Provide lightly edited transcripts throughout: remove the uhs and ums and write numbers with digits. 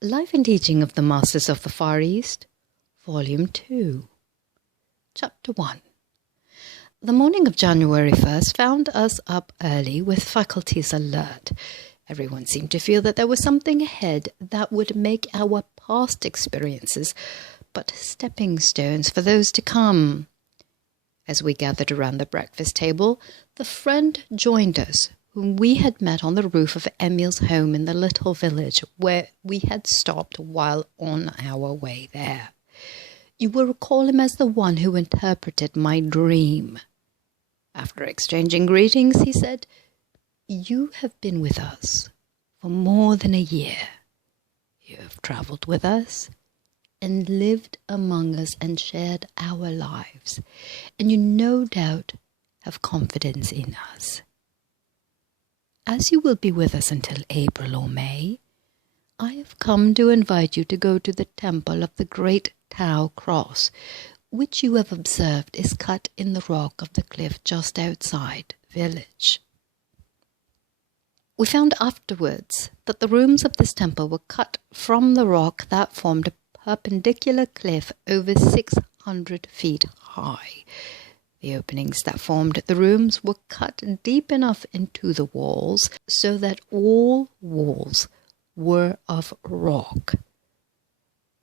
Life and Teaching of the Masters of the Far East, Volume 2, Chapter 1. The morning of January 1st found us up early with faculties alert. Everyone seemed to feel that there was something ahead that would make our past experiences but stepping stones for those to come. As we gathered around the breakfast table, the friend joined us whom we had met on the roof of Emil's home in the little village where we had stopped while on our way there. You will recall him as the one who interpreted my dream. After exchanging greetings, he said, "You have been with us for more than a year. You have travelled with us and lived among us and shared our lives, and you no doubt have confidence in us. As you will be with us until April or May, I have come to invite you to go to the temple of the great Tau cross, which you have observed is cut in the rock of the cliff just outside the village." We found afterwards that the rooms of this temple were cut from the rock that formed a perpendicular cliff over 600 feet high. The openings that formed the rooms were cut deep enough into the walls so that all walls were of rock.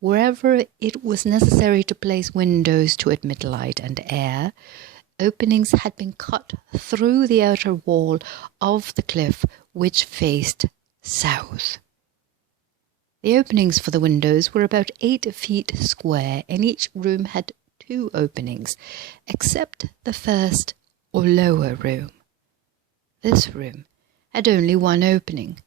Wherever it was necessary to place windows to admit light and air, openings had been cut through the outer wall of the cliff which faced south. The openings for the windows were about 8 feet square, and each room had 2 openings, except the first or lower room. This room had only 1 opening,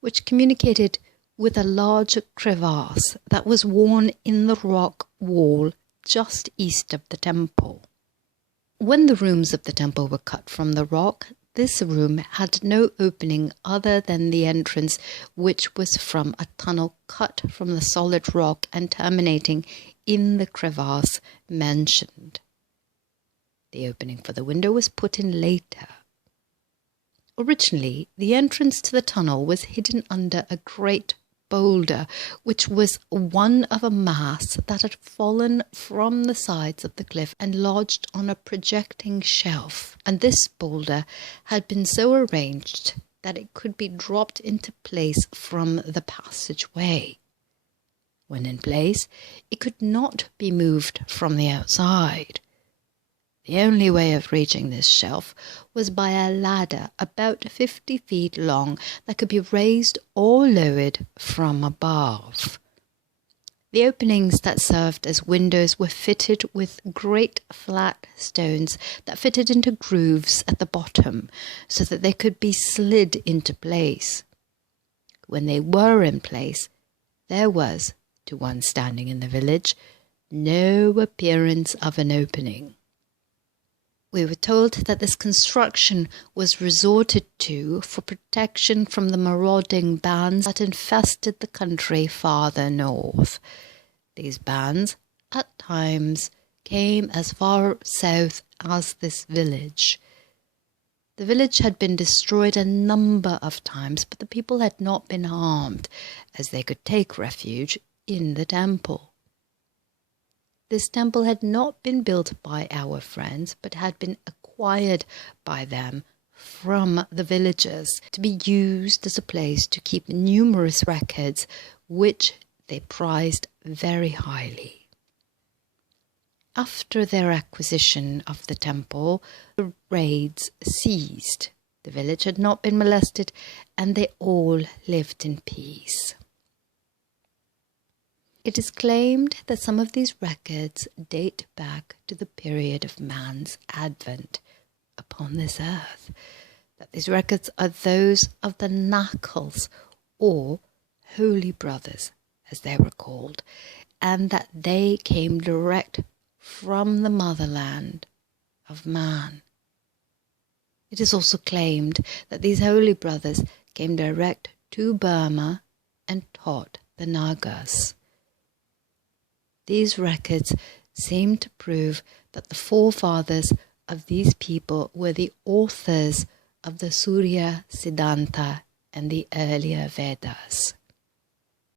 which communicated with a large crevasse that was worn in the rock wall just east of the temple. When the rooms of the temple were cut from the rock, this room had no opening other than the entrance, which was from a tunnel cut from the solid rock and terminating in the crevasse mentioned. The opening for the window was put in later. Originally, the entrance to the tunnel was hidden under a great boulder, which was one of a mass that had fallen from the sides of the cliff and lodged on a projecting shelf, and this boulder had been so arranged that it could be dropped into place from the passageway. When in place, it could not be moved from the outside. The only way of reaching this shelf was by a ladder about 50 feet long that could be raised or lowered from above. The openings that served as windows were fitted with great flat stones that fitted into grooves at the bottom so that they could be slid into place. When they were in place, there was, to one standing in the village, no appearance of an opening. We were told that this construction was resorted to for protection from the marauding bands that infested the country farther north. These bands, at times, came as far south as this village. The village had been destroyed a number of times, but the people had not been harmed, as they could take refuge in the temple. This temple had not been built by our friends, but had been acquired by them from the villagers to be used as a place to keep numerous records, which they prized very highly. After their acquisition of the temple, the raids ceased. The village had not been molested, and they all lived in peace. It is claimed that some of these records date back to the period of man's advent upon this earth, that these records are those of the Naacals, or Holy Brothers, as they were called, and that they came direct from the Motherland of Man. It is also claimed that these Holy Brothers came direct to Burma and taught the Nagas. These records seem to prove that the forefathers of these people were the authors of the Sourya Siddhanta and the Earlier Vedas.